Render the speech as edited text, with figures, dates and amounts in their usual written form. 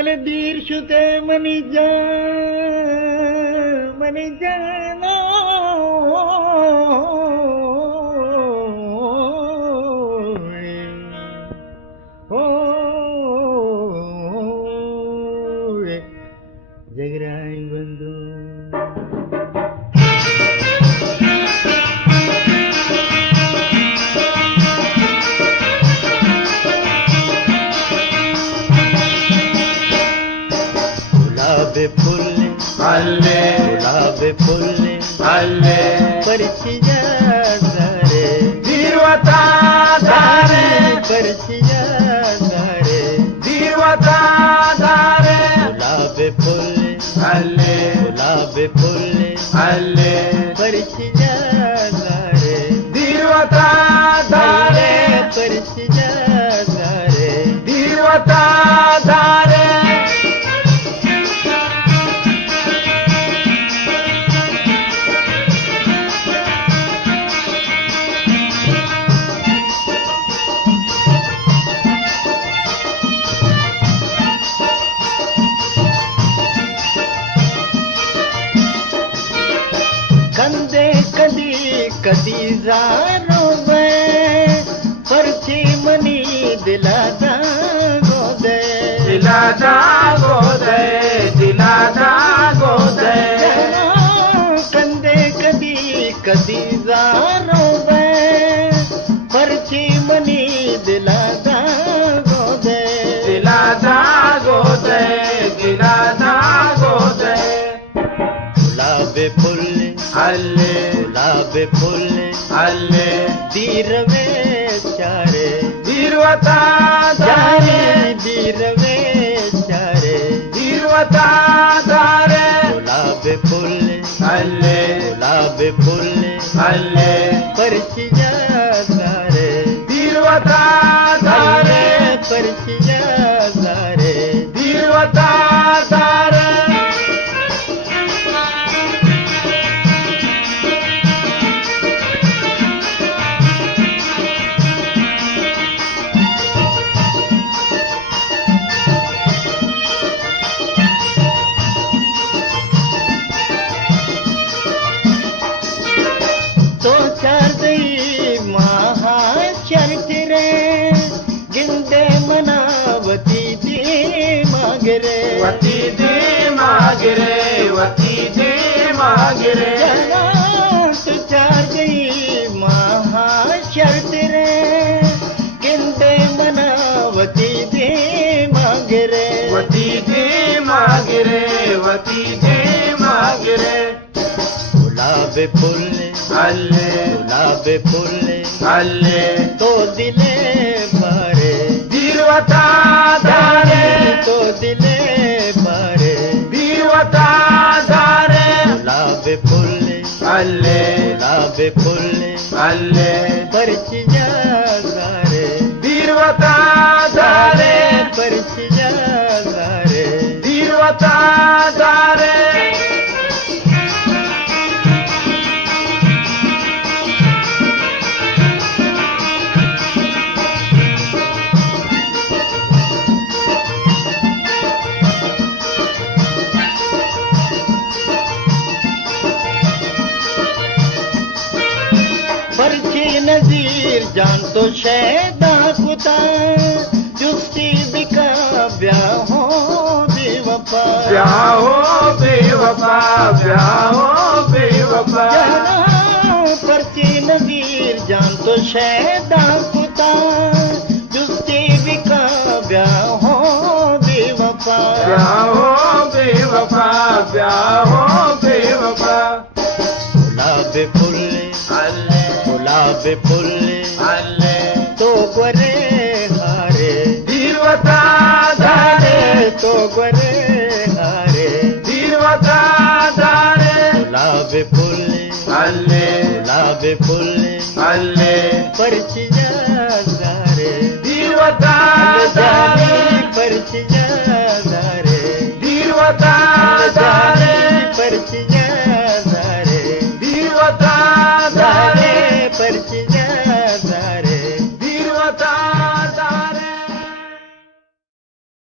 काल दीर शुते मनी जानो जगराई बंधु गुलाबे फुल्ले अल्ले गुलाबे फुल्ले अल्ले परिचिया सारे दीर्वता धारे परिचिया सारे दीर्वता धारे गुलाबे फुल्ले अल्ले गुलाबे फुल्ले अल्ले परिचिया सारे दीर्वता धारे परिचिया सारे दीर्वता धारे कंदे कदी जानो में परची मनी दिला जागो दे दिला जागो दे दिला जागो दे कंदे कदी जानो में परची मनी दिला जागो दे दिला जागो दे दिला जागो दे गुलाबे फुल्ले अल्ले गुलाबे फुल्ले अल्ले दीरवे चारे दीर्वता चारे धारे दीरवे चारे दीर्वता धारे गुलाबे फुल्ले अल्ले गुलाबे फुल्ले अल्ले परिचिया सारे दीर्वता धारे परिचिया सारे दीर्वता धारे तो चार दई महाचर्चिरे गिंदे मनावती दी मागरे वती दे मागरे वती दे मागरे तो चार दई महाचर्चिरे गिंदे मनावती दी मागरे वती दे मागरे वती दे मागरे गुलाबे फुल्ले अल्ले गुलाबे फुल्ले अल्ले तो दिले पारे दीर्वता धारे तो दिले पारे दीर्वता धारे गुलाबे फुल्ले अल्ले गुलाबे फुल्ले अल्ले परिचिया सारे दीर्वता धारे परिचिया सारे दीर्वता धारे परची नजीर जान तो शैदा कुता जुस्ती बिका ब्याहो बेवफा ब्याहो बेवफा ब्याहो बेवफा परची नजीर जान तो शैदा कुता जुस्ती बिका ब्याहो बेवफा ब्याहो बेवफा ब्याहो बेवफा गुलाबे फुल्ले अल्ले गुलाबे फुल्ले अल्ले तो गोरे हारे दीर्वता धारे तो गोरे हारे दीर्वता धारे गुलाबे फुल्ले अल्ले गुलाबे फुल्ले अल्ले परिचिया सारे दीर्वता धारे